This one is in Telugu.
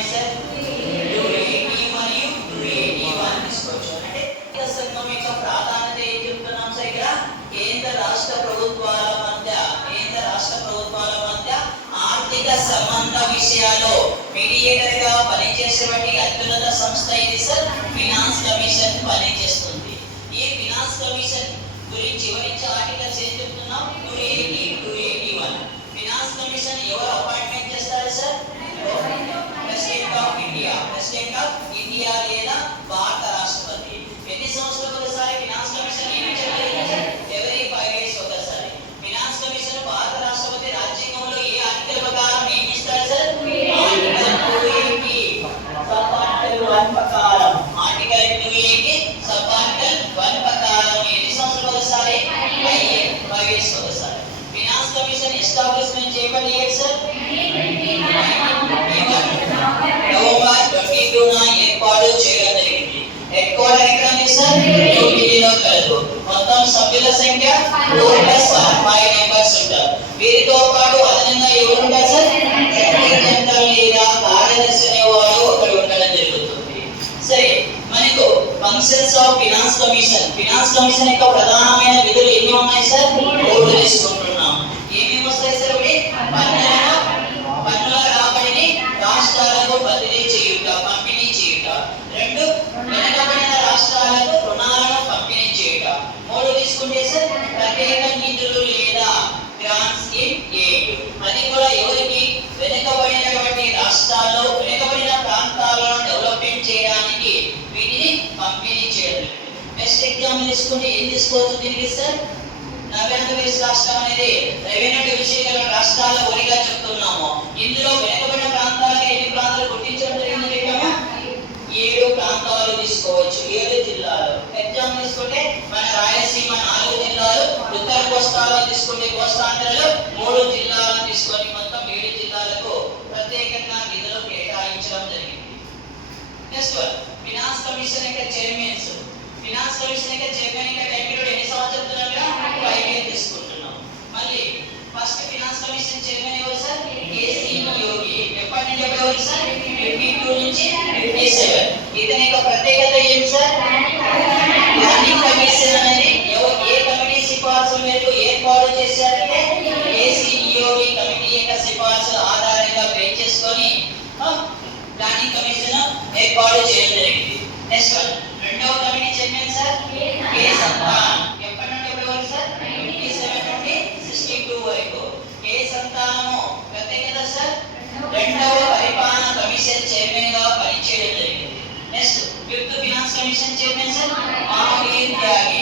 ఉన్నాయి సార్? 280 మరియు 281 తీసుకోవచ్చు. అంటే సంఘం యొక్క ప్రాధాన్యత ఏం చెప్తున్నాం సార్? ఇక్కడ కేంద్ర రాష్ట్ర ప్రభుత్వాల మధ్య ఆర్థిక సంబంధ విషయాల్లో మీడియేటర్ గా పనిచేసేటువంటి అత్యున్నత సంస్థ ఇది సార్. ఫినాన్స్ కమిషన్ పనిచేస్తుంది. ఈ ఫినాన్స్ కమిషన్ గురించి వివరించే ఆర్టికల్స్ ఏం చెప్తున్నాం? 280, 281. ఫినాన్స్ కమిషన్ ఎవరు అపాయింట్మెంట్ చేస్తారు సార్? ప్రెసిడెంట్ ఆఫ్ ఇండియా లేదా భారత రాష్ట్రపతి. ఎన్ని సంవత్సరాలకు ఒకసారి ఫినాన్స్ కమిషన్ నియమించబడుతుంది? ఎవరీ 5 years ఒకసారి. ఫినాన్స్ కమిషన్ భారత రాష్ట్రపతి రాజ్యాంగంలో ఏ ఆర్టికల్ ప్రకారం నియమిస్తారు సార్? ఆర్టికల్ 280 సబ్ ఆర్టికల్ 1 ప్రకారం. ఆర్టికల్ 280 సబ్ ఆర్టికల్ 1 ప్రకారం ఎన్ని సంవత్సరాలకు ఒకసారి? 5 years ఒకసారి. ఫినాన్స్ కమిషన్ ఎస్టాబ్లిష్మెంట్ చేయబడి సార్ నవంబర్ 22న ఏర్పాటు చేయడం జరిగింది. హెడ్ క్వార్టర్ ఎక్కడ ఉంది సార్? న్యూఢిల్లీలో కలదు. మొత్తం సభ్యుల సంఖ్య 4+5 మెంబర్స్ ఉంటారు. వీరితో పాటు అదనంగా ఎవరు ఉంటారు సార్? సెక్రటరీ జనరల్ లేదా కార్యదర్శి అనేవాడు ఒకడు ఉండడం జరుగుతుంది. సరే, మనకు ఫంక్షన్స్ ఆఫ్ ఫినాన్స్ కమిషన్ యొక్క ప్రధానమైన విధులు ఎన్ని ఉన్నాయి సార్? 3 తీసుకుంటున్నాం. ఏమేమి వస్తాయి సార్? పన్నుల రాబడిని రాష్ట్రాలకు బదిలీ చేయుట, పంపిణీ చేయుట. 2, వెనుకబడిన రాష్ట్రాలకు రుణాలను పంపిణీ చేయుట. 3 తీసుకుంటే సార్ ప్రత్యేక నిధులు లేదా గ్రాంట్స్ ఇన్ ఎయిడ్. అది కూడా ఎవరికి? వెనుకబడినటువంటి రాష్ట్రాల్లో వెనుకబడిన ప్రాంతాలను డెవలప్మెంట్ చేయడానికి వీటిని పంపిణీ చేయడం. నెక్స్ట్ ఎగ్జాంపుల్ తీసుకుంటే ఏం తీసుకోవచ్చు దీనికి సార్? ఆంధ్రప్రదేశ్ రాష్ట్రం అనేది రెవెన్యూ డివిజన్ గల రాష్ట్రాల ఒరిగా చెప్తున్నాము. ఇందులో వెనుకబడిన ప్రాంతాలుగా ఎన్ని ప్రాంతాలు గుర్తించడం జరిగింది? 7 ప్రాంతాలు తీసుకోవచ్చు, 7 జిల్లాలు. ఎగ్జాంపుల్ తీసుకుంటే మన రాయలసీమ 4 జిల్లాలు, ఉత్తర కోస్తాలో తీసుకుంటే కోస్తాంధ్రలో 3 జిల్లాలను తీసుకొని మొత్తం 7 జిల్లాలకు ప్రత్యేకంగా నిధులు కేటాయించడం జరిగింది. నెక్స్ట్ ఫినాన్స్ కమిషన్ యొక్క చైర్మన్స్. ఫినాన్స్ కమిషన్ యొక్క చైర్మన్ యొక్క టైం పీరియడ్ ఎన్ని సంవత్సరాలు చెప్తున్నారుగా? 5 years తీసుకుంటున్నాం. మళ్ళీ ఫస్ట్ ఫినాన్స్ కమిషన్ చైర్మన్ ఎవరు సార్? కేసీ యోగి. ఎప్పటి నుంచి ఎప్పటి వరకు సార్? 52 నుంచి 57. ఇతని యొక్క ప్రత్యేకత ఏంటి సార్? ప్లానింగ్ కమిషన్ అనేది ఏ కమిటీ సిఫార్సుల మేరకు ఏర్పాటు చేశారంటే కేసీ యోగి కమిటీ యొక్క సిఫార్సుల ఆధారంగా బేస్ చేసుకొని ప్లానింగ్ కమిషన్ ఏర్పాటు చేయడం జరిగింది. నెక్స్ట్ రెండవ కమిటీ చైర్మన్ సార్ కే సంతాన్. ఎప్పటి నుండి ఎప్పటి వరకు సార్? 57 నుండి 62 వరకు. కే సంతానము ప్రత్యేకత సార్ రెండవ పరిపాలన కమిషన్ చైర్మన్ గా పనిచేయడం జరిగింది. Next fifth finance commission chairman sir Mahavir త్యాగి.